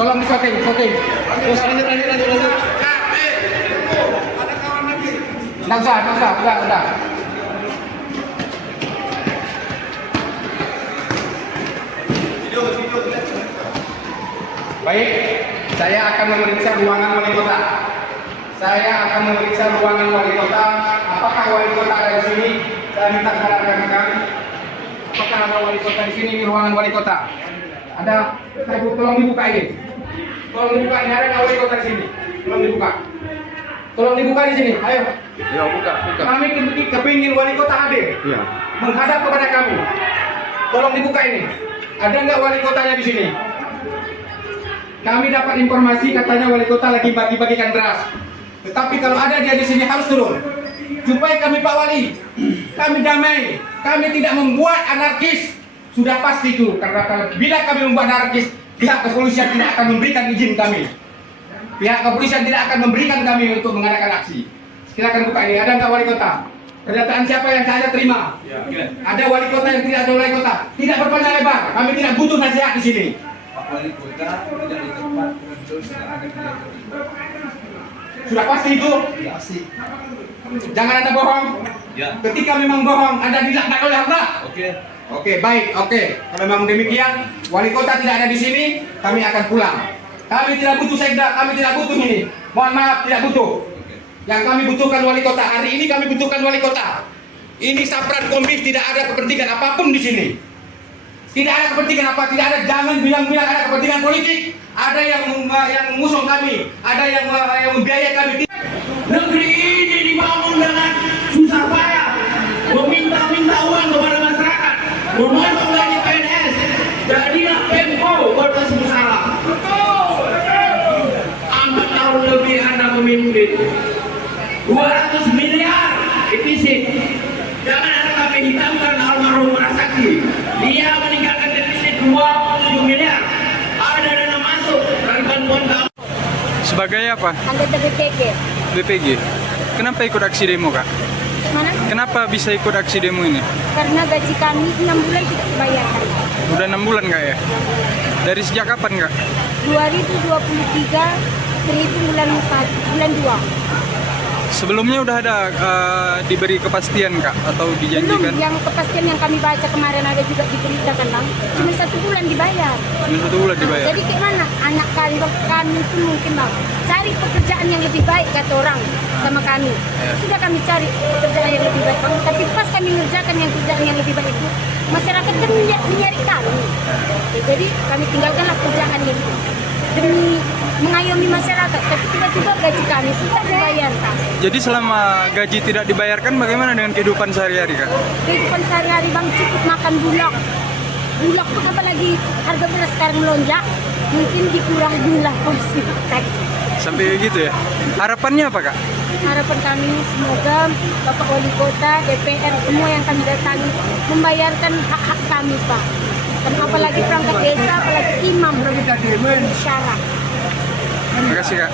Tolong di shooting. Terus lanjut. Nggak usah, udah. Baik, saya akan memeriksa ruangan wali kota. Apakah wali kota ada di sini? Saya minta kepada rekan-rekan. Apakah ada wali kota di sini? Ini ruangan wali kota. Ada, tolong dibuka ini. Ini ada nggak wali kota di sini? Tolong dibuka di sini. Ayo. Ya, buka. Kami kepingin wali kota hadir. Iya. Menghadap kepada kami. Tolong dibuka ini. Ada nggak wali kotanya di sini? Kami dapat informasi katanya wali kota lagi bagi-bagikan beras. Tetapi kalau ada dia di sini harus turun. Supaya kami Pak Wali, kami damai, kami tidak membuat anarkis. Sudah pasti itu, karena bila kami membuat anarkis, pihak kepolisian tidak akan memberikan izin kami. Pihak kepolisian tidak akan memberikan kami untuk mengadakan aksi. Silakan buka ini. Ada nggak wali kota? Pernyataan siapa yang saya terima? Ya. Ada wali kota yang tidak ada wali kota. Tidak berpanjang lebar. Kami tidak butuh nasihat di sini. Wali kota tidak di tempat muncul sudah ada dia. Sudah pasti itu. Ya sih. Jangan Anda bohong. Ya. Ketika memang bohong, Anda dilaknat oleh Allah. Oke. Oke, baik. Kalau memang demikian, wali kota tidak ada di sini, kami akan pulang. Kami tidak butuh sekda, kami tidak butuh ini. Mohon maaf, tidak butuh. Yang kami butuhkan wali kota. Hari ini kami butuhkan wali kota. Ini Sapran Kombis, tidak ada kepentingan apapun di sini. Tidak ada kepentingan apa, tidak ada, jangan bilang-bilang ada kepentingan politik. Ada yang mengusung kami, ada yang membiayai kami. Negeri ini dibangun dengan susah payah, meminta uang kepada masyarakat, memotong gaji PNS. Jadilah Pemko kota Semarang. 4 tahun lebih Anda memimpin. 200 miliar defisit. Jangan ada kami hitamkan almarhum Rasaki. Dia meninggalkan defisit 20 miliar. Ada dana masuk dari bantuan kamu. Sebagai apa? Anggota BPG. BPG. Kenapa ikut aksi demo, Kak? Mana? Kenapa bisa ikut aksi demo ini? Karena gaji kami 6 bulan tidak dibayarkan. Udah 6 bulan, Kak ya? Dari sejak kapan, Kak? 2023 terhitung bulan 2. Sebelumnya udah ada diberi kepastian, Kak? Atau Belum, dijanjikan? yang kepastian yang kami baca kemarin ada juga diberitakan bang. Cuma 1 bulan dibayar. Cuma 1 bulan dibayar? Jadi gimana? Anak kami itu mungkin bang cari pekerjaan yang lebih baik kata orang sama kami. Sudah kami cari pekerjaan yang lebih baik bang. Tapi pas kami mengerjakan yang kerjaan yang lebih baik itu, masyarakat kan menyari kami. Ya, jadi kami tinggalkanlah kerjaan itu demi mengayomi masyarakat. Tapi tiba-tiba gaji kami tidak dibayarkan. Jadi selama gaji tidak dibayarkan, bagaimana dengan kehidupan sehari-hari, Kak? Kehidupan sehari-hari bang cukup makan bulog. Bulog pun apalagi harga beras sekarang melonjak, mungkin dikurangilah porsi. Sampai gitu ya? Harapannya apa, Kak? Harapan kami semoga Bapak Wali Kota, DPR, semua yang kami datangi membayarkan hak-hak kami, Pak. Dan apalagi perangkat desa, apalagi imam syarat. Terima kasih, Kak.